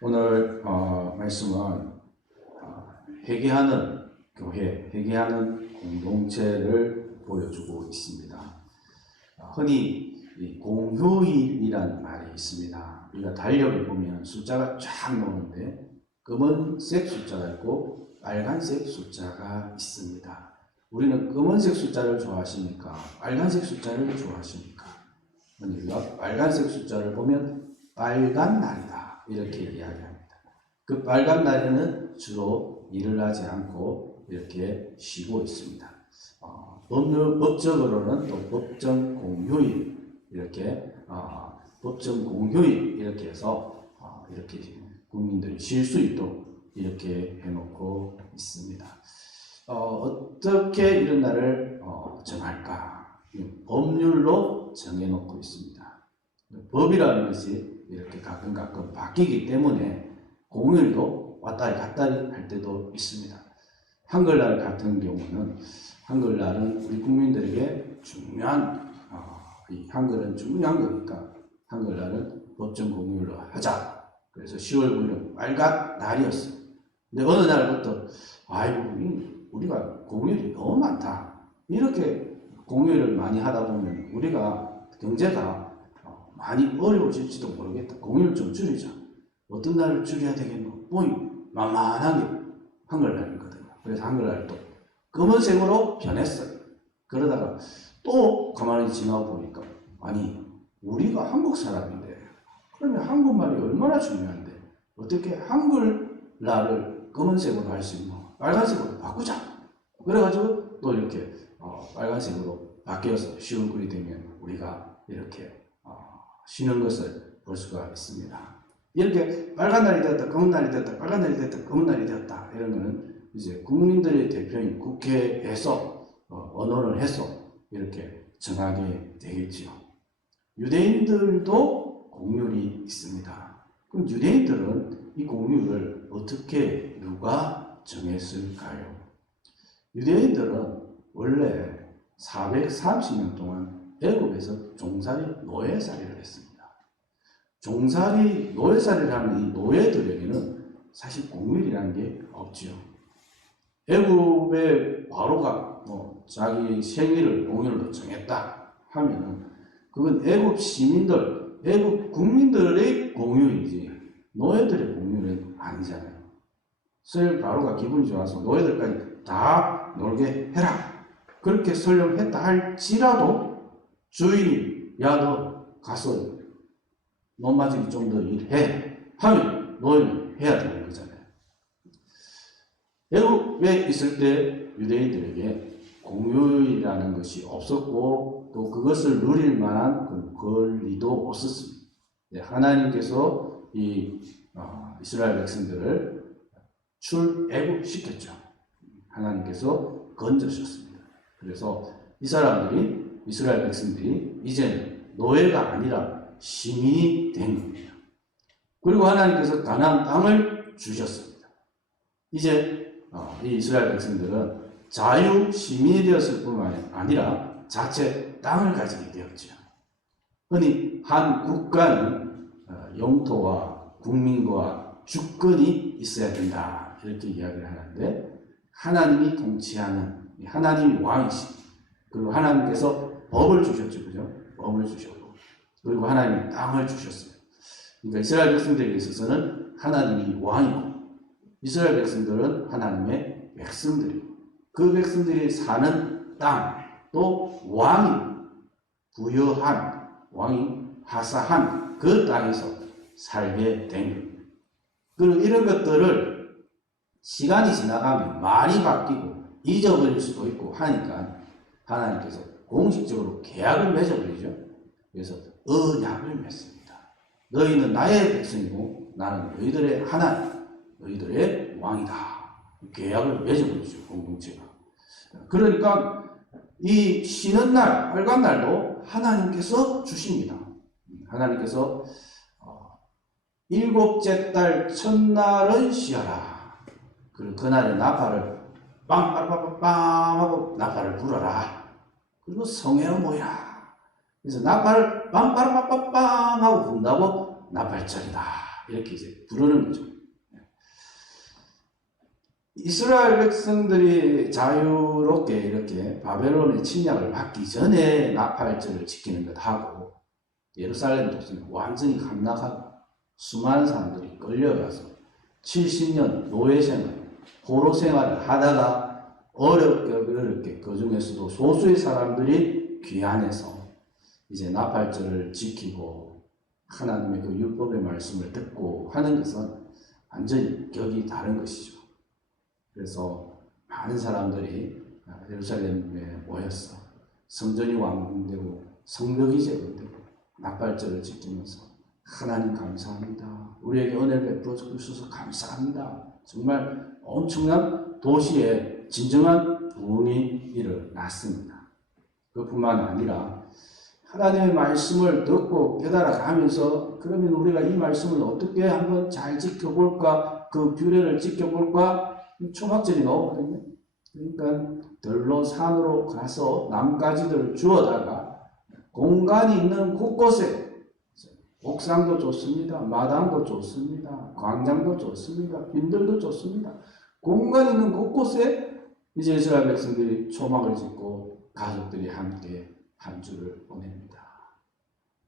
오늘 말씀은 회개하는 교회, 회개하는 공동체를 보여주고 있습니다. 흔히 이 공휴일이라는 말이 있습니다. 우리가 달력을 보면 숫자가 쫙 나오는데 검은색 숫자가 있고 빨간색 숫자가 있습니다. 우리는 검은색 숫자를 좋아하십니까? 빨간색 숫자를 좋아하십니까? 우리가 빨간색 숫자를 보면 빨간 날이다 이렇게 이야기합니다. 그 빨간 날에는 주로 일을 하지 않고 이렇게 쉬고 있습니다. 법적으로는 또 법정 공휴일 이렇게 법정 공휴일 이렇게 해서 이렇게 국민들이 쉴 수 있도록 이렇게 해놓고 있습니다. 어떻게 이런 날을 정할까? 법률로 정해놓고 있습니다. 법이라는 것이 이렇게 가끔 바뀌기 때문에 공휴일도 왔다리 갔다리 할 때도 있습니다. 한글날 같은 경우는 한글날은 우리 국민들에게 중요한 이 한글은 중요한 거니까 한글날은 법정 공휴일로 하자. 그래서 10월 9일은 빨간 날이었어요. 근데 어느 날부터 아이고 우리가 공휴일이 너무 많다. 이렇게 공휴일을 많이 하다 보면 우리가 경제가 많이 어려워질지도 모르겠다. 공휴일 좀 줄이자. 어떤 날을 줄여야 되겠노? 만만한 게 한글날이거든요. 그래서 한글날 또 검은색으로 변했어요. 그러다가 또 가만히 지나고 보니까 아니 우리가 한국 사람인데 그러면 한국말이 얼마나 중요한데 어떻게 한글날을 검은색으로 할 수 있노? 빨간색으로 바꾸자. 그래가지고 또 이렇게 빨간색으로 바뀌어서 10월 9일이 되면 우리가 이렇게 쉬는 것을 볼 수가 있습니다. 이렇게 빨간 날이 되었다, 검은 날이 되었다, 빨간 날이 되었다, 검은 날이 되었다 이런 거는 이제 국민들의 대표인 국회에서 언어를 해서 이렇게 정하게 되겠지요. 유대인들도 공휴일이 있습니다. 그럼 유대인들은 이 공휴일을 어떻게 누가 정했을까요? 유대인들은 원래 430년 동안 애굽에서 종살이 노예살이를 했습니다. 종살이 노예살이를 하는 이 노예들에게는 사실 공휴일이라는 게 없죠. 애굽의 바로가 자기 생일을 공휴일로 정했다 하면은 그건 애굽 시민들, 애굽 국민들의 공휴일이지 노예들의 공휴일은 아니잖아요. 그래서 바로가 기분이 좋아서 노예들까지 다 놀게 해라. 그렇게 설령했다 할지라도 주인이 야 너 가서 논맞이기 좀 더 일해 하면 노예는 해야 되는 거잖아요. 애굽에 있을 때 유대인들에게 공휴일이라는 것이 없었고 또 그것을 누릴 만한 권리도 없었습니다. 하나님께서 이 이스라엘 백성들을 출애굽시켰죠. 하나님께서 건져주셨습니다. 그래서 이 사람들이 이스라엘 백성들이 이제는 노예가 아니라 시민이 된 겁니다. 그리고 하나님께서 가나안 땅을 주셨습니다. 이제 이 이스라엘 백성들은 자유 시민이 되었을 뿐만 아니라 자체 땅을 가지게 되었죠. 흔히 한 국가는 영토와 국민과 주권이 있어야 된다 이렇게 이야기를 하는데 하나님이 통치하는 하나님이 왕이신 그리고 하나님께서 법을 주셨죠. 그죠? 법을 주셨고 그리고 하나님이 땅을 주셨어요. 그러니까 이스라엘 백성들에게 있어서는 하나님이 왕이고 이스라엘 백성들은 하나님의 백성들이고 그 백성들이 사는 땅 또 왕이 부여한 왕이 하사한 그 땅에서 살게 된 겁니다. 그리고 이런 것들을 시간이 지나가면 말이 바뀌고 잊어버릴 수도 있고 하니까 하나님께서 공식적으로 계약을 맺어버리죠. 그래서 언약을 맺습니다. 너희는 나의 백성이고 나는 너희들의 하나님, 너희들의 왕이다. 계약을 맺어버리죠. 공동체가. 그러니까 이 쉬는 날, 빨간 날도 하나님께서 주십니다. 하나님께서 일곱째 달 첫날은 쉬어라. 그리고 그날에 나팔을 빵빵빵빵 하고 나팔을 불어라. 그리고 성회로 모이라. 그래서 나팔을 빵빵빵빵 하고 분다고 나팔절이다. 이렇게 이제 부르는 거죠. 이스라엘 백성들이 자유롭게 이렇게 바벨론의 침략을 받기 전에 나팔절을 지키는 것하고 예루살렘 도시는 완전히 함락하고 수많은 사람들이 끌려가서 70년 노예생활, 포로 생활을 하다가 어렵게 그 중에서도 소수의 사람들이 귀환해서 이제 나팔절을 지키고 하나님의 그 율법의 말씀을 듣고 하는 것은 완전히 격이 다른 것이죠. 그래서 많은 사람들이 예루살렘에 모였어. 성전이 완공되고 성벽이 재건되고 나팔절을 지키면서 하나님 감사합니다. 우리에게 은혜를 베풀어 주셔서 감사합니다. 정말 엄청난 도시에 진정한 부흥이 일어났습니다. 그뿐만 아니라 하나님의 말씀을 듣고 깨달아가면서 그러면 우리가 이 말씀을 어떻게 한번 잘 지켜볼까? 그 규례를 지켜볼까? 초막절이 나오거든요. 그러니까 들로 산으로 가서 나뭇가지들을 주워다가 공간이 있는 곳곳에 옥상도 좋습니다. 마당도 좋습니다. 광장도 좋습니다. 빈들도 좋습니다. 공간 있는 곳곳에 이제 이스라엘 백성들이 초막을 짓고 가족들이 함께 한 주를 보냅니다.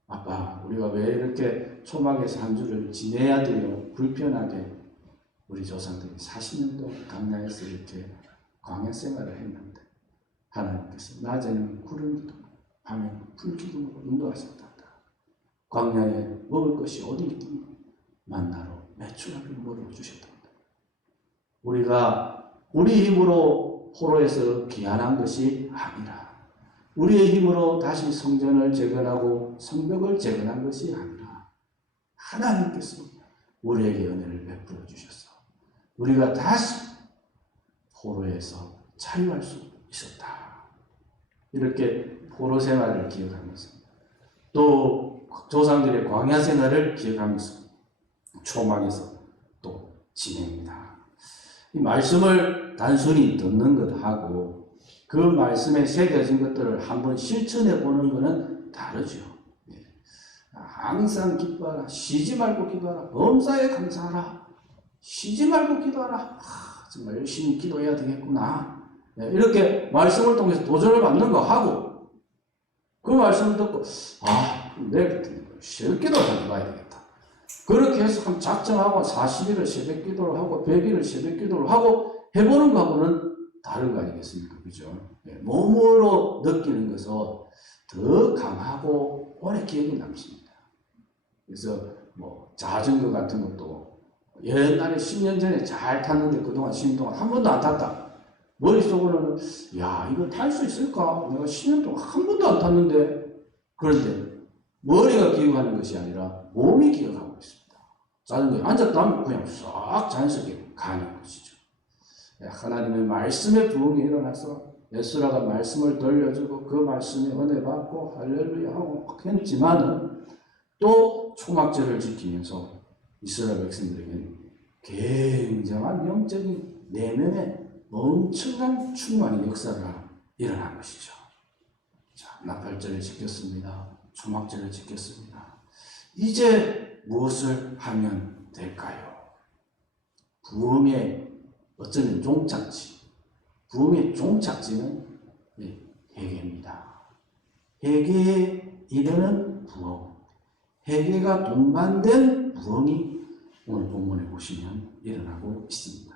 아빠, 우리가 왜 이렇게 초막에서 한 주를 지내야 돼요? 불편하게. 우리 조상들이 40년도 강야에서 이렇게 광야 생활을 했는데 하나님께서 낮에는 구름 기둥, 밤에는 불 기둥으로 인도하셨단다. 광야에 먹을 것이 어디 있든가 만나로 매출하게 먹어주셨단다. 우리가 우리 힘으로 포로에서 귀환한 것이 아니라 우리의 힘으로 다시 성전을 재건하고 성벽을 재건한 것이 아니라 하나님께서 우리에게 은혜를 베풀어 주셨어. 우리가 다시 포로에서 자유할 수 있었다. 이렇게 포로 생활을 기억하면서 또 조상들의 광야 생활을 기억하면서 초막에서 또 지냅니다. 이 말씀을 단순히 듣는 것하고 그 말씀에 새겨진 것들을 한번 실천해 보는 것은 다르죠. 항상 기도하라. 쉬지 말고 기도하라. 범사에 감사하라. 쉬지 말고 기도하라. 정말 열심히 기도해야 되겠구나. 이렇게 말씀을 통해서 도전을 받는 거 하고 그 말씀을 듣고 내일 새벽 기도를 해봐야 되겠다. 그렇게 해서 한 작정하고 40일을 새벽 기도를 하고 100일을 새벽 기도를 하고 해보는 거하고는 다른 거 아니겠습니까? 그죠? 몸으로 느끼는 것은 더 강하고 오래 기억이 남습니다. 그래서 뭐 자전거 같은 것도 옛날에 10년 전에 잘 탔는데 그동안 10년 동안 한 번도 안 탔다. 머릿속으로는 야 이거 탈 수 있을까? 내가 10년 동안 한 번도 안 탔는데. 그런데 머리가 기억하는 것이 아니라 몸이 기억하고 있습니다. 자전거에 앉았다 하면 그냥 싹 자연스럽게 가는 것이죠. 하나님의 말씀의 부흥이 일어나서 에스라가 말씀을 들려주고 그 말씀에 은혜 받고 할렐루야 하고 했지만은 또 초막절을 지키면서 이스라엘 백성들에게는 굉장한 영적인 내면의 엄청난 충만의 역사가 일어난 것이죠. 자, 나팔절을 지켰습니다. 초막절을 지켰습니다. 이제 무엇을 하면 될까요? 부흥의 어쩌면 종착지, 부흥의 종착지는 회개입니다. 회개에 이르는 부흥, 회개가 동반된 부흥이 오늘 본문에 보시면 일어나고 있습니다.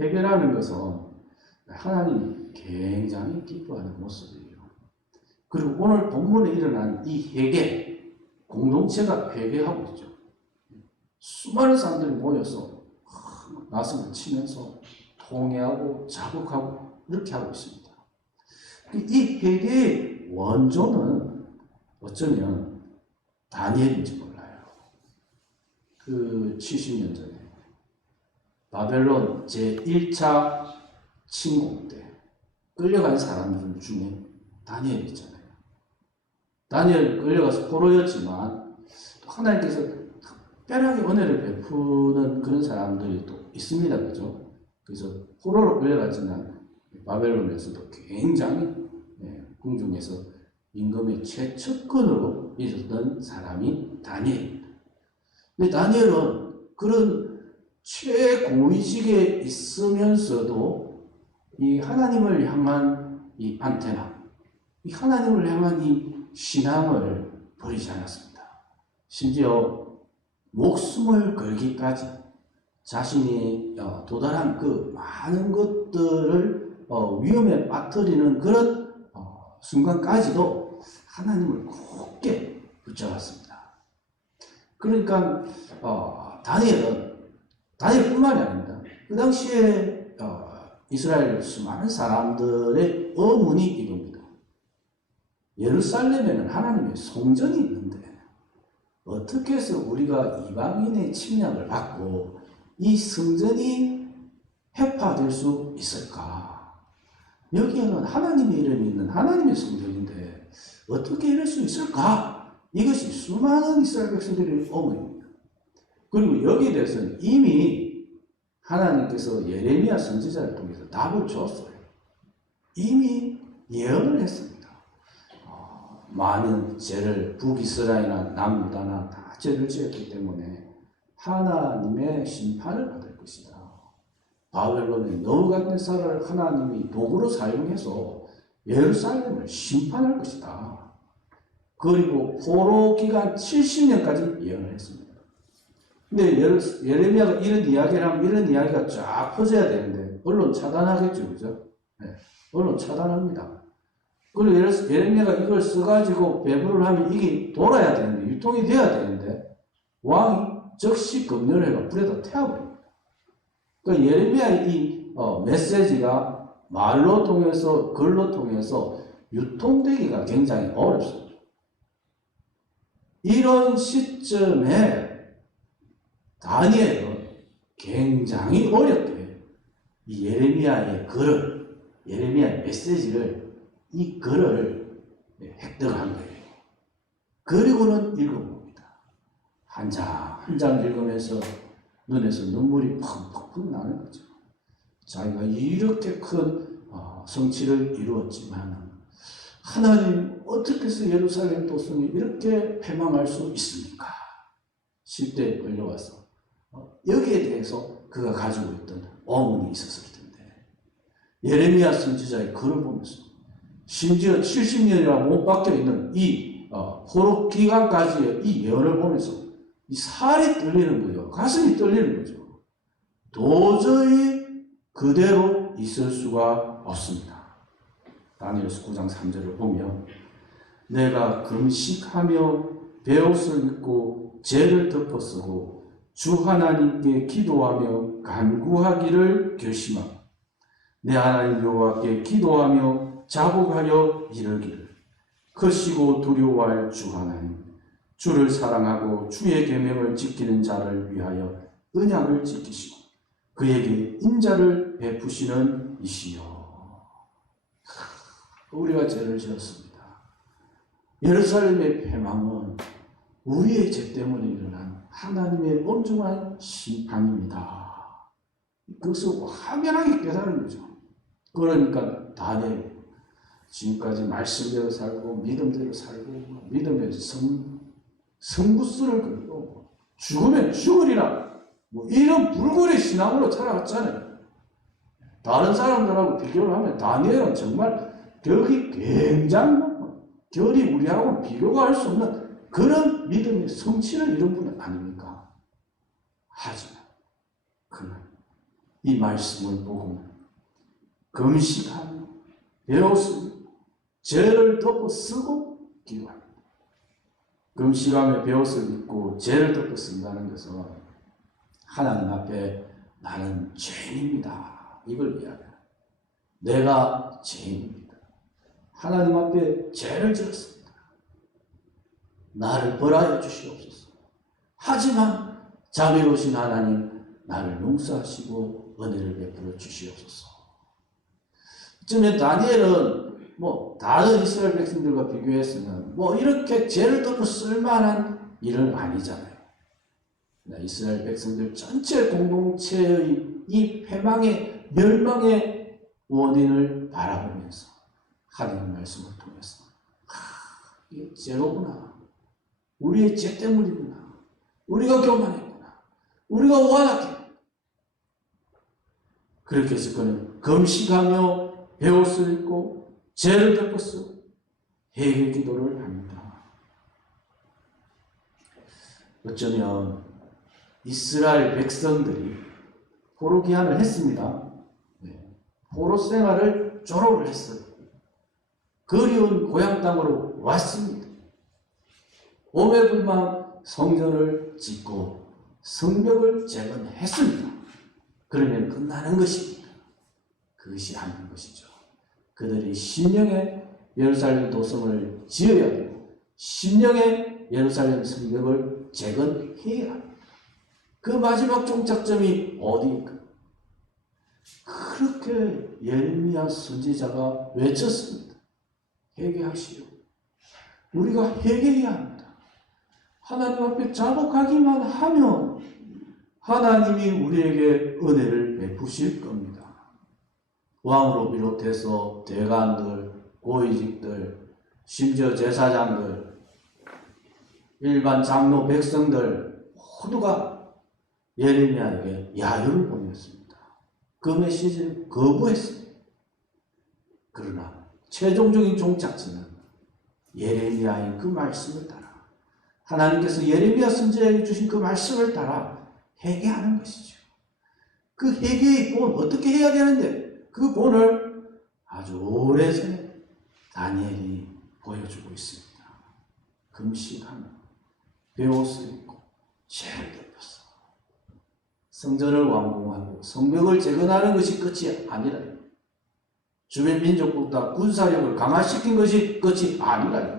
회개라는 것은 하나님이 굉장히 기뻐하는 모습이에요. 그리고 오늘 본문에 일어난 이 회개, 공동체가 회개하고 있죠. 수많은 사람들이 모여서 가슴을 치면서 통회하고 자복하고 이렇게 하고 있습니다. 이 회개의 원조는 어쩌면 다니엘인지 몰라요. 그 70년 전에 바벨론 제1차 침공 때 끌려간 사람들 중에 다니엘이 있잖아요. 다니엘 끌려가서 포로였지만 하나님께서 특별하게 은혜를 베푸는 그런 사람들이 또 있습니다. 그죠? 그래서 포로로 끌려갔지만 바벨론에서도 굉장히 궁중에서 임금의 최측근으로 있었던 사람이 다니엘입니다. 근데 다니엘은 그런 최고위직에 있으면서도 이 하나님을 향한 이 안테나, 이 하나님을 향한 이 신앙을 버리지 않았습니다. 심지어 목숨을 걸기까지 자신이 도달한 그 많은 것들을 위험에 빠뜨리는 그런 순간까지도 하나님을 굳게 붙잡았습니다. 그러니까 다니엘뿐만이 아닙니다. 그 당시에 이스라엘 수많은 사람들의 의문이 이겁니다. 예루살렘에는 하나님의 성전이 있는데 어떻게 해서 우리가 이방인의 침략을 받고 이 성전이 해파될 수 있을까? 여기에는 하나님의 이름이 있는 하나님의 성전인데 어떻게 이럴 수 있을까? 이것이 수많은 이스라엘 백성들의 의문입니다. 그리고 여기에 대해서는 이미 하나님께서 예레미야 선지자를 통해서 답을 줬어요. 이미 예언을 했습니다. 많은 죄를 북이스라엘이나 남유다나 다 죄를 지었기 때문에 하나님의 심판을 받을 것이다. 바벨론의 느부갓네살을 하나님이 도구로 사용해서 예루살렘을 심판할 것이다. 그리고 포로 기간 70년까지 예언을 했습니다. 근데 예레미야가 이런 이야기를 하면 이런 이야기가 쫙 퍼져야 되는데 언론 차단하겠죠, 그죠? 네, 언론 차단합니다. 그리고 예레미야가 이걸 써가지고 배부를 하면 이게 돌아야 되는데, 유통이 돼야 되는데, 왕이 즉시 검열해가 불에다 태워버립니다. 그러니까 예레미야의 이 메시지가 말로 통해서, 글로 통해서 유통되기가 굉장히 어렵습니다. 이런 시점에 다니엘은 굉장히 어렵게 이 예레미야의 글을, 예레미야의 메시지를 이 글을 획득한 거예요. 그리고는 읽어봅니다. 한 장 한 장 읽으면서 눈에서 눈물이 펑펑펑 나는 거죠. 자기가 이렇게 큰 성취를 이루었지만 하나님 어떻게 해서 예루살렘 도성이 이렇게 패망할 수 있습니까? 실대에 끌려와서 여기에 대해서 그가 가지고 있던 어문이 있었을 텐데 예레미야 선지자의 글을 보면서 심지어 70년이나 못 박혀 있는 이 포로 기간까지의 이 예언을 보면서 이 살이 떨리는 거예요. 가슴이 떨리는 거죠. 도저히 그대로 있을 수가 없습니다. 다니엘서 9장 3절을 보면 내가 금식하며 베옷을 입고 죄를 덮어쓰고 주 하나님께 기도하며 간구하기를 결심하고 내 하나님 여호와께 기도하며 자복하여 이르기를 크시고 두려워할 주 하나님 주를 사랑하고 주의 계명을 지키는 자를 위하여 언약을 지키시고 그에게 인자를 베푸시는 이시여. 우리가 죄를 지었습니다. 예루살렘의 패망은 우리의 죄 때문에 일어난 하나님의 엄중한 심판입니다. 그것을 확연하게 깨달은 거죠. 그러니까 다니엘 지금까지 말씀대로 살고 믿음대로 살고 믿음의 성부수를 걸고 죽으면 죽으리라 이런 불굴의 신앙으로 살아갔잖아요. 다른 사람들하고 비교를 하면 다니엘은 정말 격이 굉장히 높고 결이 우리하고는 비교가 할 수 없는 그런 믿음의 성취를 이룬 분은 아닙니까? 하지만 그는 이 말씀을 보고 금식하며 베옷을 죄를 덮어 쓰고 기도합니다. 금식하며 베옷을 입고 죄를 덮어 쓴다는 것은 하나님 앞에 나는 죄인입니다. 이걸 이야기합니다. 내가 죄인입니다. 하나님 앞에 죄를 지었습니다. 나를 벌하여 주시옵소서. 하지만 자비로우신 하나님 나를 용서하시고 은혜를 베풀어 주시옵소서. 이쯤에 다니엘은 다른 이스라엘 백성들과 비교했으면 이렇게 죄를 덮어 쓸만한 일은 아니잖아요. 이스라엘 백성들 전체 공동체의 이 패망의 멸망의 원인을 바라보면서 하나님 말씀을 통해서 이게 죄로구나. 우리의 죄 때문이구나. 우리가 교만했구나. 우리가 완악했구나. 그렇게 해서 그는 금식하며 배옷을 입고 죄를 덮었어 회개 기도를 합니다. 어쩌면 이스라엘 백성들이 포로 기한을 했습니다. 포로 생활을 졸업을 했어요. 그리운 고향 땅으로 왔습니다. 오매불망 성전을 짓고 성벽을 재건했습니다. 그러면 끝나는 것입니다. 그것이 아닌 것이죠. 그들이 심령의 예루살렘 도성을 지어야 되고 심령의 예루살렘 성벽을 재건해야 합니다. 그 마지막 종착점이 어디입니까? 그렇게 예레미야 선지자가 외쳤습니다. 회개하시오. 우리가 회개해야 합니다. 하나님 앞에 자복하기만 하면 하나님이 우리에게 은혜를 베푸실 겁니다. 왕으로 비롯해서 대관들, 고위직들, 심지어 제사장들, 일반 장로 백성들 모두가 예레미야에게 야유를 보냈습니다. 그 메시지를 거부했습니다. 그러나 최종적인 종착지는 예레미야의 그 말씀을 따라 하나님께서 예레미야 선지자에게 주신 그 말씀을 따라 회개하는 것이죠. 그 회개의 본 어떻게 해야 되는데 그 본을 아주 오래전에 다니엘이 보여주고 있습니다. 금식하며 배옷을 입고 죄를 덮어서 성전을 완공하고 성벽을 재건하는 것이 끝이 아니라 주변 민족보다 군사력을 강화시킨 것이 끝이 아니라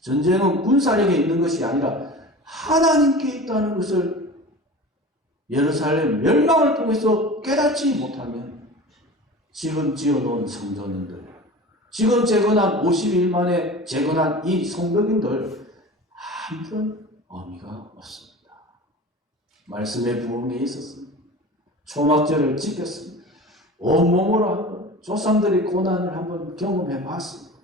전쟁은 군사력에 있는 것이 아니라 하나님께 있다는 것을 예루살렘 멸망을 통해서 깨닫지 못하면 지금 지어놓은 성전들, 지금 재건한 50일 만에 재건한 이 성벽인들 아무런 의미가 없습니다. 말씀에 부응해 있었습니다. 초막절을 지켰습니다. 온몸으로 한번 조상들의 고난을 한번 경험해 봤습니다.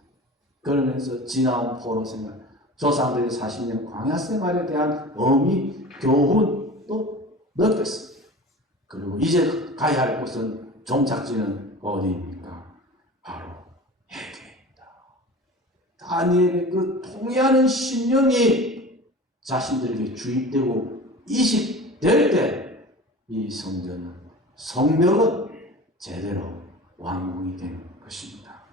그러면서 지나온 포로 생활, 조상들의 40년 광야 생활에 대한 의미, 교훈 또 느꼈습니다. 그리고 이제 가야 할 곳은 종착지는 어디입니까? 바로 회개입니다. 다니엘의 그 통해하는 신령이 자신들에게 주입되고 이식될 때 이 성전은, 성벽은 제대로 완공이 된 것입니다.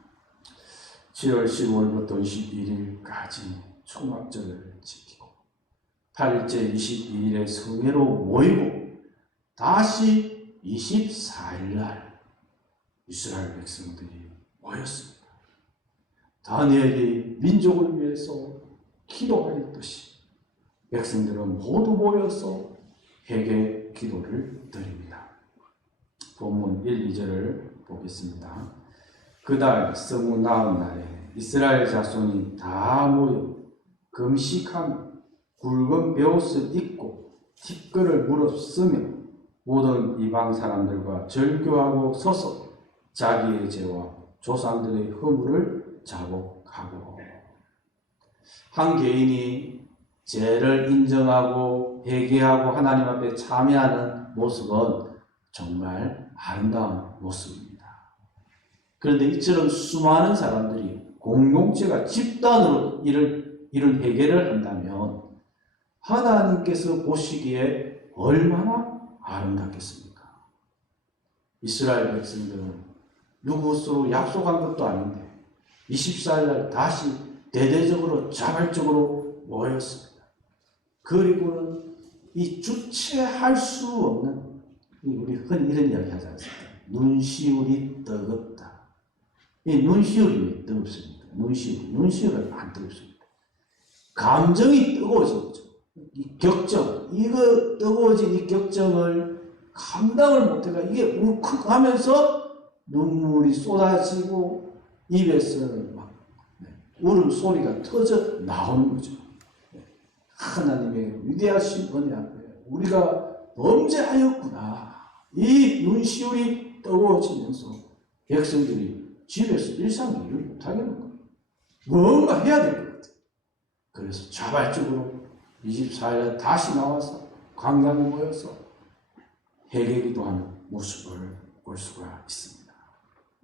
7월 15일부터 21일까지 초막절을 지키고 8일째 22일에 성회로 모이고 다시 24일날 이스라엘 백성들이 모였습니다. 다니엘이 민족을 위해서 기도하였듯이 백성들은 모두 모여서 회개 기도를 드립니다. 본문 1, 2절을 보겠습니다. 그달 성우 나은 날에 이스라엘 자손이 다 모여 금식하며 굵은 베옷을 입고 티끌을 무릅쓰며 모든 이방 사람들과 절교하고 서서 자기의 죄와 조상들의 허물을 자복하고. 한 개인이 죄를 인정하고 회개하고 하나님 앞에 참여하는 모습은 정말 아름다운 모습입니다. 그런데 이처럼 수많은 사람들이 공동체가 집단으로 이런 회개를 한다면 하나님께서 보시기에 얼마나 아름답겠습니까? 이스라엘 백성들은 누구 스스로 약속한 것도 아닌데 24일날 다시 대대적으로 자발적으로 모였습니다. 그리고는 이 주체할 수 없는, 우리 흔히 이런 이야기 하지 않습니까? 눈시울이 뜨겁다. 이 눈시울이 왜 뜨겁습니까? 눈시울은 안 뜨겁습니다. 감정이 뜨거워진 거죠. 이 격정, 이거 뜨거워진 이 격정을 감당을 못해가 이게 울컥하면서 눈물이 쏟아지고 입에서 막 울음소리가 터져 나오는 거죠. 하나님의 위대하신 은혜 앞에 우리가 범죄하였구나. 이 눈시울이 뜨거워지면서 백성들이 집에서 일상을 일을 못하겠는 거예요. 뭔가 해야 될 것 같아요. 그래서 자발적으로 24일 다시 나와서 광야에 모여서 회개기도하는 모습을 볼 수가 있습니다.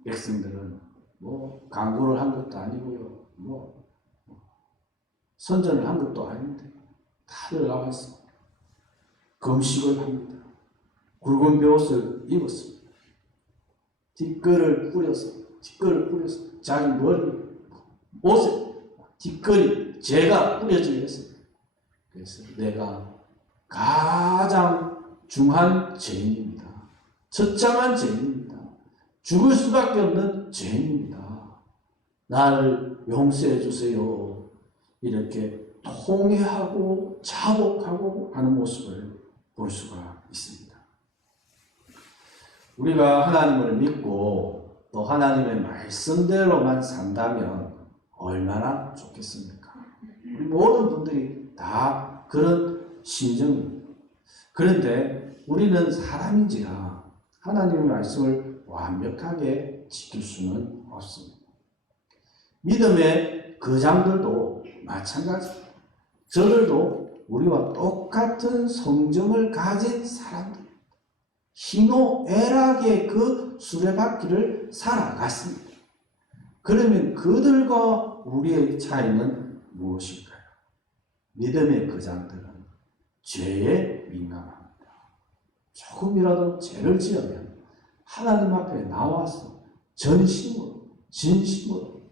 백성들은 뭐 강구를 한 것도 아니고요, 뭐 선전을 한 것도 아닌데 다들 나와서 금식을 합니다. 굵은 벼옷을 입었습니다. 뒷걸을 뿌려서 자기 머리 옷에 뒷걸이 죄가 뿌려지게 했습니다. 그래서 내가 가장 중한 죄인입니다. 처참한 죄인입니다. 죽을 수밖에 없는 죄인입니다. 나를 용서해 주세요. 이렇게 통회하고 자복하고 하는 모습을 볼 수가 있습니다. 우리가 하나님을 믿고 또 하나님의 말씀대로만 산다면 얼마나 좋겠습니까? 우리 모든 분들이 다 그런 심정입니다. 그런데 우리는 사람인지라 하나님의 말씀을 완벽하게 지킬 수는 없습니다. 믿음의 거장들도 마찬가지입니다. 저들도 우리와 똑같은 성정을 가진 사람들, 희노애락의 그 수레바퀴를 살아갔습니다. 그러면 그들과 우리의 차이는 무엇일까요? 믿음의 거장들은 죄에 민감합니다. 조금이라도 죄를 지으면 하나님 앞에 나와서 전심으로 진심으로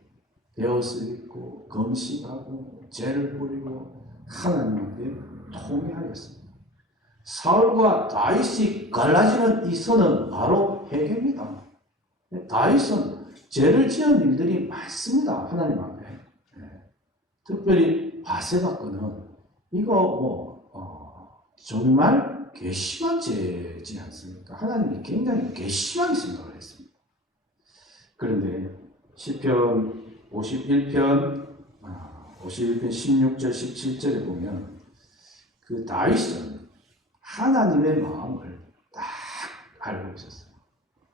베옷을 입고 금식하고 죄를 부리고 하나님 앞에 통회하였습니다. 사울과 다윗이 갈라지는 이 선은 바로 회개입니다. 다윗은 죄를 지은 일들이 많습니다. 하나님 앞에. 특별히 바세바 건은 이거 정말 괘씸한 죄지 않습니까? 하나님이 굉장히 괘씸하게 생각을 했습니다. 그런데 시편 51편 16절 17절에 보면 그 다윗은 하나님의 마음을 딱 알고 있었어요.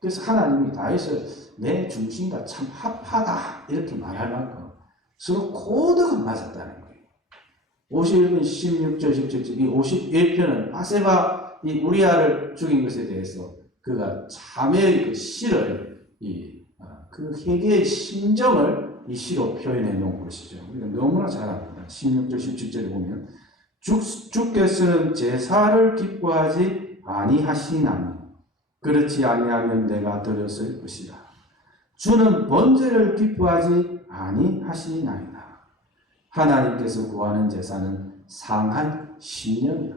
그래서 하나님이 다윗을 내 중심과 참 합하다 이렇게 말할 만큼 서로 코드가 맞았다는 거예요. 51편 16절 17절 이 51편은 바세바 이 우리아를 죽인 것에 대해서 그가 참회의 그 시를 그 회개의 심정을 이 시로 표현해 놓은 것이죠. 우리가 너무나 잘 압니다. 16절 17절에 보면 주께서는 제사를 기뻐하지 아니하시나니 그렇지 아니하면 내가 드렸을 것이라. 주는 번제를 기뻐하지 아니하시나이다. 하나님께서 구하는 제사는 상한 신령이라.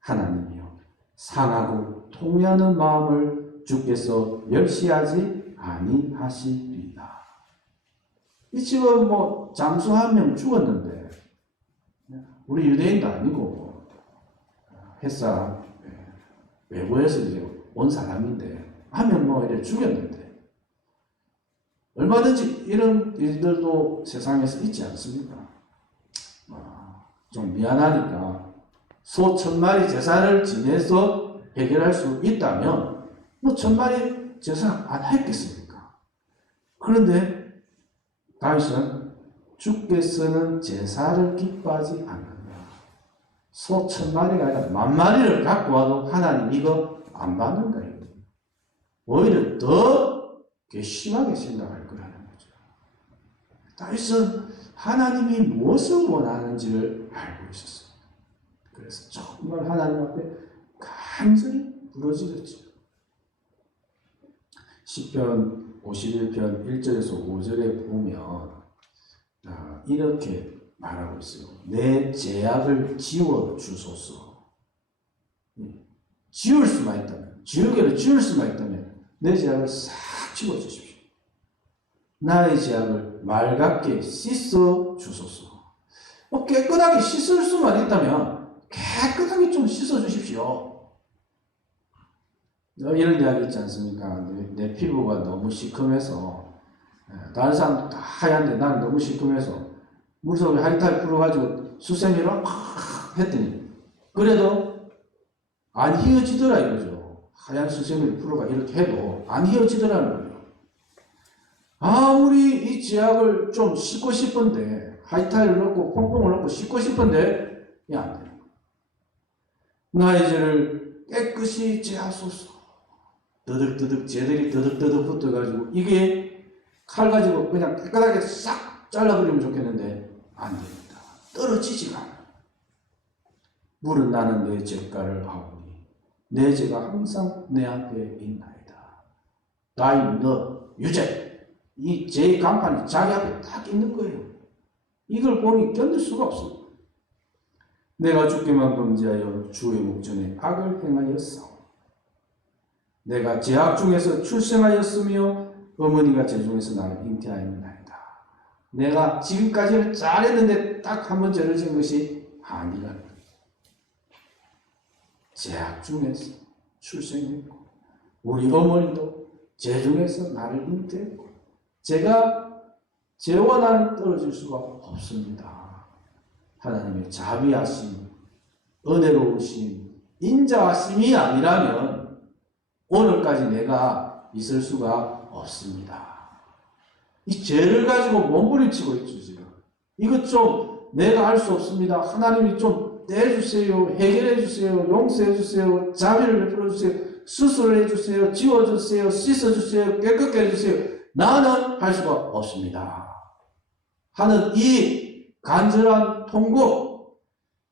하나님이여 상하고 통회하는 마음을 주께서 멸시하지 아니하시리이다. 이 지금 장수 한 명 죽었는데 우리 유대인도 아니고 햇사 외부에서 이제 온 사람인데 한 명 이렇게 죽였는데 얼마든지 이런 일들도 세상에서 있지 않습니까? 좀 미안하니까 소 1000마리 제사를 지내서 해결할 수 있다면 1000마리 제사 안 했겠습니까? 그런데 다윗은 주께서는 제사를 기뻐하지 않는다. 소 1000마리가 아니라 10,000마리를 갖고 와도 하나님 이거 안 받는 거예요. 오히려 더 괘씸하게 생각할 거라는 거죠. 다윗은 하나님이 무엇을 원하는지를 알고 있었어요. 그래서 정말 하나님 앞에 간절히 부르짖었죠. 시편 51편 1절에서 5절에 보면 이렇게 말하고 있어요. 내 죄악을 지워 주소서. 지울 수만 있다면, 지우개를 지울 수만 있다면 내 죄악을 싹 지워 주십시오. 나의 죄악을 맑게 씻어 주소서. 깨끗하게 씻을 수만 있다면 깨끗하게 좀 씻어 주십시오. 이런 이야기 있지 않습니까? 내 피부가 너무 시큼해서 다른 사람도 다 하얀데 나는 너무 시큼해서 물속에 하이탈 풀어가지고 수세미로 했더니 그래도 안 휘어지더라 이거죠. 하얀 수세미를 풀어가 이렇게 해도 안 휘어지더라는 거예요. 아무리 이 죄악을 좀 씻고 싶은데 하이탈을 넣고 퐁퐁을 넣고 씻고 싶은데 이게 안 되는 거예요. 나의 죄를 깨끗이 제하소서. 더덕더덕 쟤들이 더덕더덕 붙어가지고 이게 칼 가지고 그냥 깨끗하게 싹 잘라버리면 좋겠는데 안 됩니다. 떨어지지가 않아요. 물은 나는 내 죄가를 아오니 내 죄가 항상 내 앞에 있나이다. 다이 너 유죄. 이 죄의 간판이 자기 앞에 딱 있는 거예요. 이걸 보니 견딜 수가 없어요. 내가 주께만 범죄하여 주의 목전에 악을 행하였사오. 내가 제악 중에서 출생하였으며 어머니가 제 중에서 나를 잉태하였나이다. 내가 지금까지는 잘했는데 딱 한 번 죄를 지은 것이 아니라는 거예요. 제악 중에서 출생했고 우리 어머니도 제 중에서 나를 잉태했고 제가 죄와 나는 떨어질 수가 없습니다. 하나님의 자비하심, 은혜로우심, 인자하심이 아니라면 오늘까지 내가 있을 수가 없습니다. 이 죄를 가지고 몸부림치고 있죠, 지금. 이것 좀 내가 할 수 없습니다. 하나님이 좀 떼주세요. 해결해주세요. 용서해주세요. 자비를 베풀어주세요. 수술해주세요. 지워주세요. 씻어주세요. 깨끗게 해주세요. 나는 할 수가 없습니다. 하는 이 간절한 통곡,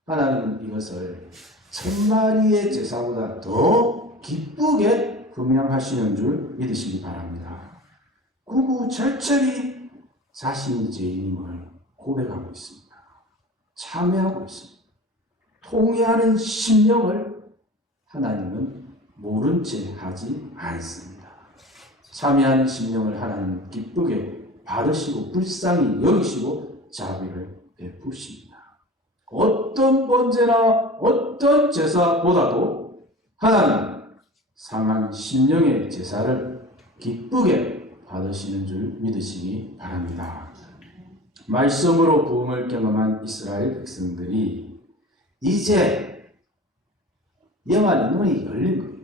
하나님은 이것을 천마리의 제사보다 더 기쁘게 분명하시는 줄 믿으시기 바랍니다. 구구절절히 자신이 죄인임을 고백하고 있습니다. 참회하고 있습니다. 통회하는 심령을 하나님은 모른 채 하지 않습니다. 참회하는 심령을 하나님은 기쁘게 받으시고 불쌍히 여기시고 자비를 베푸십니다. 어떤 번제나 어떤 제사보다도 하나님 상한 심령의 제사를 기쁘게 받으시는 줄 믿으시기 바랍니다. 말씀으로 부흥을 경험한 이스라엘 백성들이 이제 영안의 눈이 열린 거예요.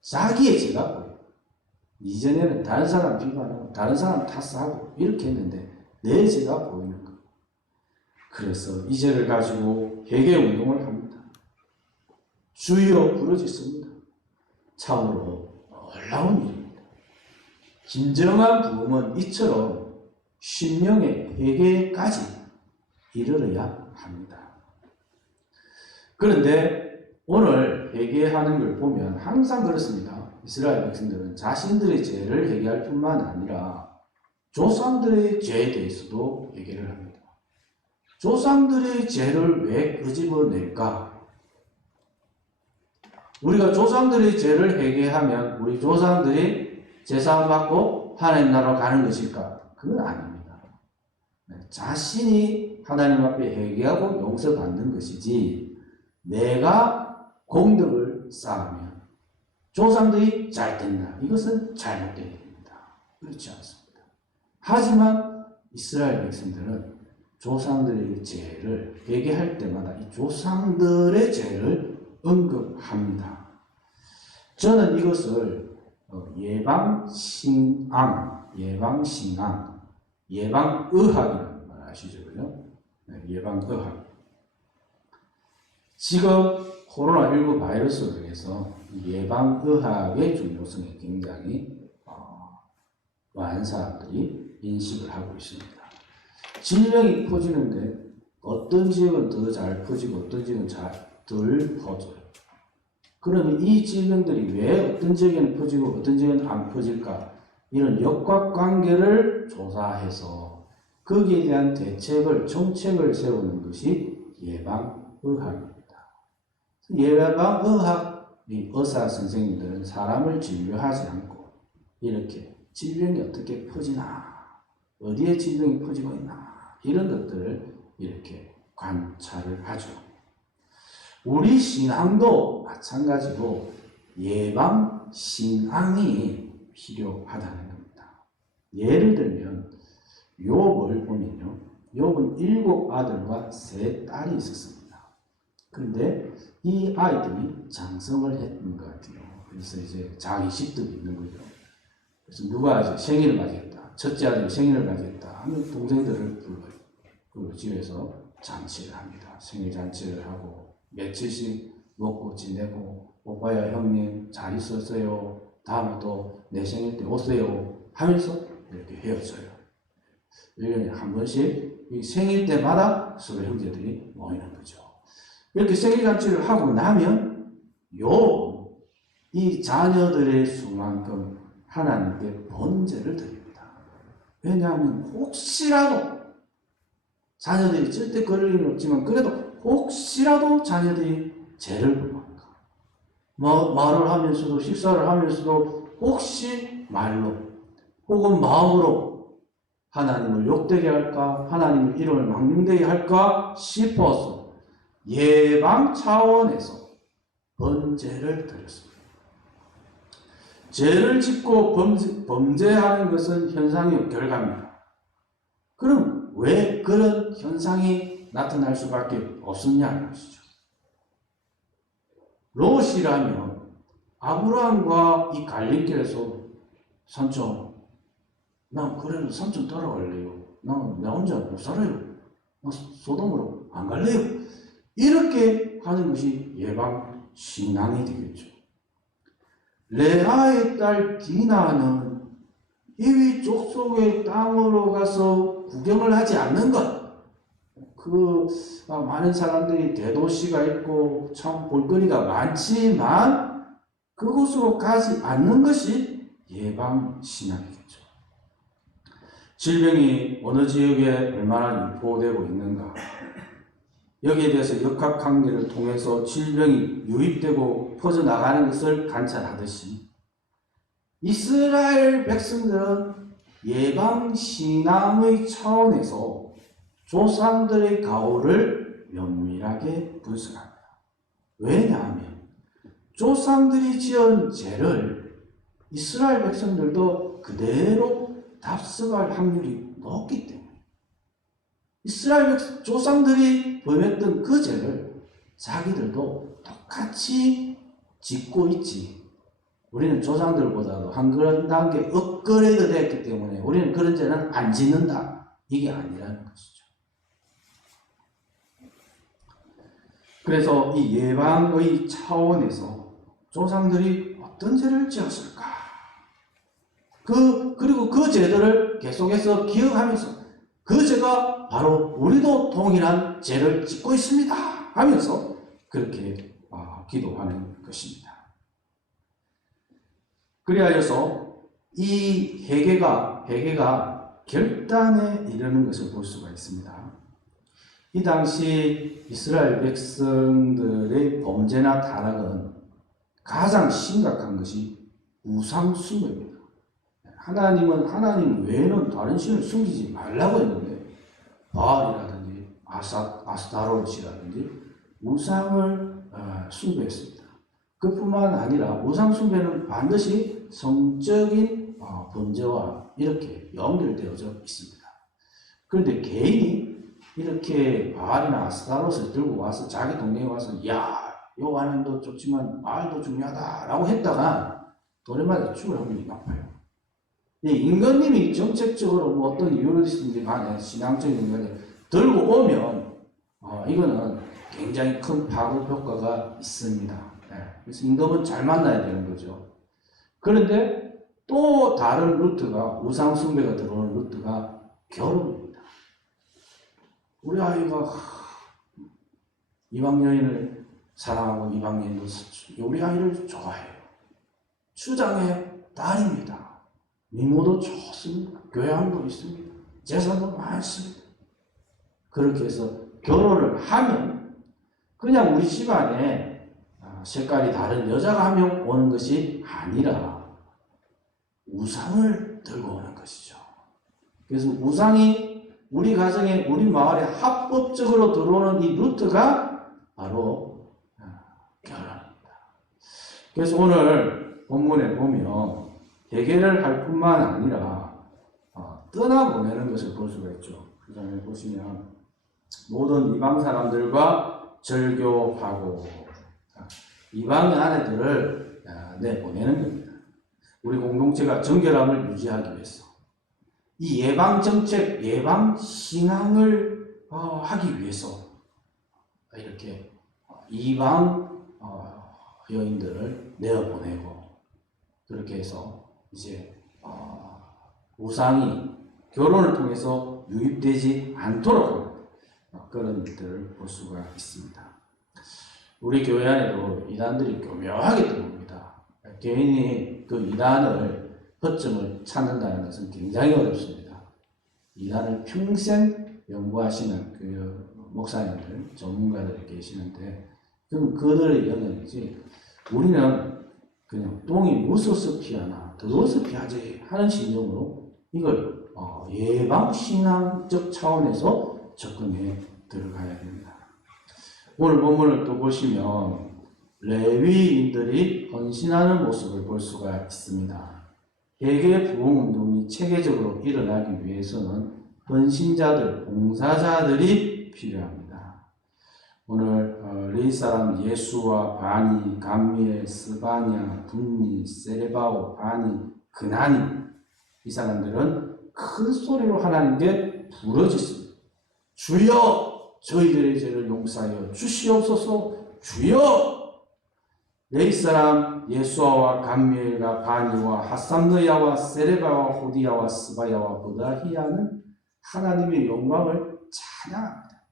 자기의 죄가 보여요. 이전에는 다른 사람 비판하고 다른 사람 탓하고 이렇게 했는데 내 죄가 보이는 거예요. 그래서 이 죄를 가지고 회개 운동을 합니다. 주여 부르짖습니다. 참으로 놀라운 일입니다. 진정한 부흥은 이처럼 심령의 회개까지 이르러야 합니다. 그런데 오늘 회개하는 걸 보면 항상 그렇습니다. 이스라엘 백성들은 자신들의 죄를 회개할 뿐만 아니라 조상들의 죄에 대해서도 회개를 합니다. 조상들의 죄를 왜 끄집어낼까? 우리가 조상들의 죄를 회개하면 우리 조상들이 제사함 받고 하나님 나라로 가는 것일까? 그건 아닙니다. 자신이 하나님 앞에 회개하고 용서받는 것이지 내가 공덕을 쌓으면 조상들이 잘 된다. 이것은 잘못된 일입니다. 그렇지 않습니다. 하지만 이스라엘 백성들은 조상들의 죄를 회개할 때마다 이 조상들의 죄를 언급합니다. 저는 이것을 예방신앙, 예방의학이라는 말 아시죠? 예방의학. 지금 코로나19 바이러스로 인해서 예방의학의 중요성에 굉장히 많은 사람들이 인식을 하고 있습니다. 질병이 퍼지는데 어떤 지역은 더 잘 퍼지고 어떤 지역은 덜 퍼져요. 그러면 이 질병들이 왜 어떤 지역에는 퍼지고 어떤 지역에는 안 퍼질까? 이런 역학관계를 조사해서 거기에 대한 대책을, 정책을 세우는 것이 예방의학입니다. 예방의학의 의사 선생님들은 사람을 진료하지 않고 이렇게 질병이 어떻게 퍼지나, 어디에 질병이 퍼지고 있나 이런 것들을 이렇게 관찰을 하죠. 우리 신앙도 마찬가지로 예방신앙이 필요하다는 겁니다. 예를 들면 욥을 보면요. 욥은 7 아들과 3 딸이 있었습니다. 그런데 이 아이들이 장성을 했던 것 같아요. 그래서 이제 자기 식득이 있는 거죠. 그래서 누가 이제 생일을 맞이했다. 첫째 아들이 생일을 맞이했다 하면 동생들을 불러요. 그 집에서 잔치를 합니다. 생일 잔치를 하고 며칠씩 먹고 지내고 오빠야 형님 잘 있었어요. 다음에 또 내 생일 때 오세요 하면서 이렇게 헤어져요. 1년에 한 번씩 이 생일 때마다 서로 형제들이 모이는 거죠. 이렇게 생일 잔치를 하고 나면 이 자녀들의 수만큼 하나님께 번제를 드립니다. 왜냐하면 혹시라도 자녀들이 절대 그럴 일은 없지만 그래도 혹시라도 자녀들이 죄를 범할까, 말을 하면서도 식사를 하면서도 혹시 말로 혹은 마음으로 하나님을 욕되게 할까, 하나님의 이름을 망령되게 할까 싶어서 예방 차원에서 번제를 드렸습니다. 죄를 짓고 범죄하는 것은 현상이요 결과입니다. 그럼 왜 그런 현상이 나타날 수밖에 없었냐는 것이죠. 롯이라면 아브라함과 이 갈림길에서 삼촌, 난 그래도 삼촌 따라갈래요. 나 혼자 못 살아요. 나 소돔으로 안 갈래요. 이렇게 하는 것이 예방 신앙이 되겠죠. 레아의 딸 디나는 히위 족속의 땅으로 가서 구경을 하지 않는 것. 많은 사람들이 대도시가 있고 참 볼거리가 많지만 그곳으로 가지 않는 것이 예방신앙이겠죠. 질병이 어느 지역에 얼마나 유포되고 있는가. 여기에 대해서 역학관계를 통해서 질병이 유입되고 퍼져나가는 것을 관찰하듯이 이스라엘 백성들은 예방신앙의 차원에서 조상들의 가오를 면밀하게 분석합니다. 왜냐하면 조상들이 지은 죄를 이스라엘 백성들도 그대로 답습할 확률이 높기 때문에 이스라엘 조상들이 범했던 그 죄를 자기들도 똑같이 짓고 있지. 우리는 조상들보다도 한 단계 업그레이드 됐기 때문에 우리는 그런 죄는 안 짓는다. 이게 아니라는 것이죠. 그래서 이 예방의 차원에서 조상들이 어떤 죄를 지었을까? 그리고 그 죄들을 계속해서 기억하면서 그 죄가 바로 우리도 동일한 죄를 짓고 있습니다 하면서 그렇게 기도하는 것입니다. 그리하여서 이 회개가 결단에 이르는 것을 볼 수가 있습니다. 이 당시 이스라엘 백성들의 범죄나 타락은 가장 심각한 것이 우상 숭배입니다. 하나님은 하나님 외에는 다른 신을 숨기지 말라고 했는데 바알이라든지 아스타롯이라든지 우상을 숭배했습니다. 그뿐만 아니라 우상 숭배는 반드시 성적인 범죄와 이렇게 연결되어져 있습니다. 그런데 개인이 이렇게 바알이나 아스타롯을 들고 와서 자기 동네에 와서 야, 요 하나님도 좋지만 바알도 중요하다라고 했다가 돌에 맞아 죽을 확률이 높아요. 임금님이 정책적으로 뭐 어떤 이유를 있든지 간에 신앙적인 인간이 들고 오면 이거는 굉장히 큰 파급 효과가 있습니다. 그래서 임금은 잘 만나야 되는 거죠. 그런데 또 다른 루트가 우상 숭배가 들어오는 루트가 결혼입니다. 우리 아이가 이방 여인을 사랑하고 이방 여인도 우리 아이를 좋아해요. 추장의 딸입니다. 미모도 좋습니다. 교양도 있습니다. 재산도 많습니다. 그렇게 해서 결혼을 하면 그냥 우리 집안에 색깔이 다른 여자가 한 명 오는 것이 아니라 우상을 들고 오는 것이죠. 그래서 우상이 우리 가정에 우리 마을에 합법적으로 들어오는 이 루트가 바로 결혼입니다. 그래서 오늘 본문에 보면 회개를 할 뿐만 아니라 떠나보내는 것을 볼 수가 있죠. 그 다음에 보시면 모든 이방 사람들과 절교하고 이방의 아내들을 내보내는 겁니다. 우리 공동체가 정결함을 유지하기 위해서 이 예방정책, 예방신앙을 하기 위해서 이렇게 이방 여인들을 내어보내고, 그렇게 해서 이제 우상이 결혼을 통해서 유입되지 않도록 하는 그런 일들을 볼 수가 있습니다. 우리 교회 안에도 이단들이 교묘하게 들어옵니다. 개인이 그 이단을 허점을 찾는다는 것은 굉장히 어렵습니다. 이단을 평생 연구하시는 그 목사님들, 전문가들이 계시는데 그들의 영역이지, 우리는 그냥 똥이 묻어서 피하나 더워서 피하지 하는 신념으로 이걸 예방신앙적 차원에서 접근해 들어가야 됩니다. 오늘 본문을 또 보시면 레위인들이 헌신하는 모습을 볼 수가 있습니다. 회개 부흥운동이 체계적으로 일어나기 위해서는 헌신자들, 봉사자들이 필요합니다. 오늘 레위 사람 예수와 바니, 감미엘, 스바냐, 분니, 세레바오, 바니, 그나니, 이 사람들은 큰 소리로 하나님께 부르짖습니다. 주여, 저희들의 죄를 용서하여 주시옵소서. 주여! 레위 사람 예수아와 감미엘과 바니와 하삼느야와 세레바와 호디야와 스바야와 보다히야는 하나님의 영광을 찬양합니다.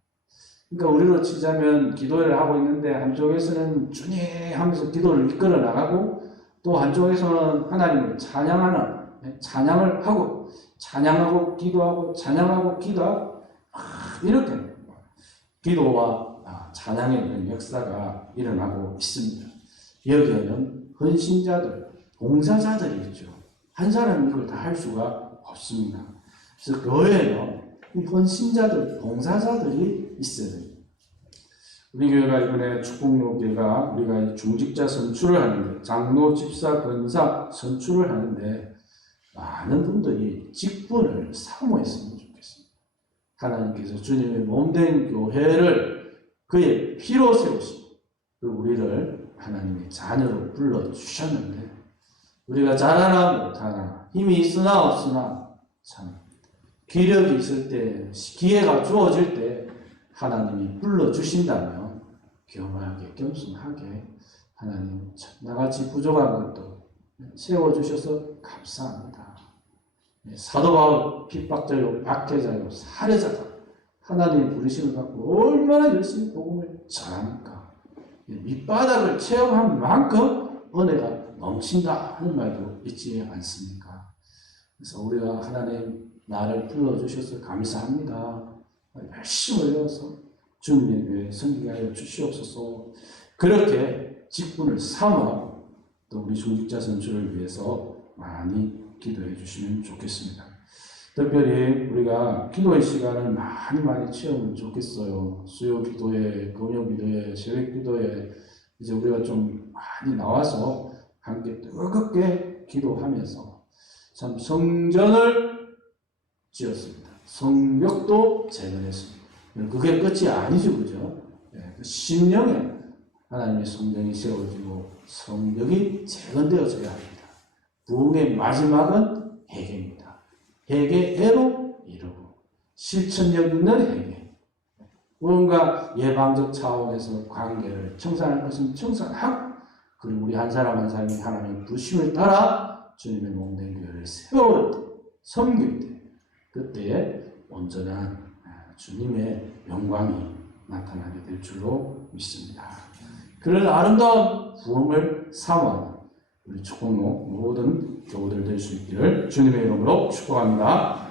그러니까 우리로 치자면 기도를 하고 있는데 한쪽에서는 주님 하면서 기도를 이끌어 나가고, 또 한쪽에서는 하나님을 찬양하는, 찬양을 하고 찬양하고 기도하고 찬양하고 기도하고 이렇게 기도와 찬양의 그런 역사가 일어나고 있습니다. 여기에는 헌신자들, 봉사자들이 있죠. 한 사람이 이걸 다 할 수가 없습니다. 그래서 교회에는 이 헌신자들, 봉사자들이 있어야 됩니다. 우리 교회가 이번에 축복로교회가 우리가 중직자 선출을 하는데, 장로, 집사, 권사 선출을 하는데 많은 분들이 직분을 사모했으면 좋겠습니다. 하나님께서 주님의 몸된 교회를 그의 피로 세우시고 우리를 하나님의 자녀로 불러주셨는데, 우리가 잘하나 못하나, 힘이 있으나 없으나, 참 기력이 있을 때, 기회가 주어질 때 하나님이 불러주신다면 겸하게 겸손하게 하나님 나같이 부족한 것도 세워주셔서 감사합니다. 사도 바울 핍박자요, 박해자요, 살해자다. 하나님의 부르심을 받고 얼마나 열심히 복음을 전합니까? 밑바닥을 체험한 만큼 은혜가 넘친다 하는 말도 있지 않습니까? 그래서 우리가 하나님 나를 불러주셔서 감사합니다. 열심히 올려서 주님의 교회 섬기게 하여 주시옵소서. 그렇게 직분을 삼아 또 우리 중직자 선출을 위해서 많이 기도해 주시면 좋겠습니다. 특별히 우리가 기도의 시간을 많이 체험하면 좋겠어요. 수요 기도회, 금요 기도회, 새벽 기도회, 이제 우리가 좀 많이 나와서 함께 뜨겁게 기도하면서 참 성전을 지었습니다. 성벽도 재건했습니다. 그게 끝이 아니죠, 그죠? 그 심령에 하나님의 성전이 세워지고 성벽이 재건되어져야 합니다. 부흥의 마지막은 회개입니다. 회개해로 이루고 실천력 있는 회개. 뭔가 예방적 차원에서 관계를 청산할 것은 청산하고, 그리고 우리 한 사람 한 사람이 하나님의 부심을 따라 주님의 몸된 교회를 세울 때, 섬길 때, 그때에 온전한 주님의 영광이 나타나게 될 줄로 믿습니다. 그런 아름다운 부흥을 사모하는 우리 축복로 모든 교우들 될 수 있기를 주님의 이름으로 축복합니다.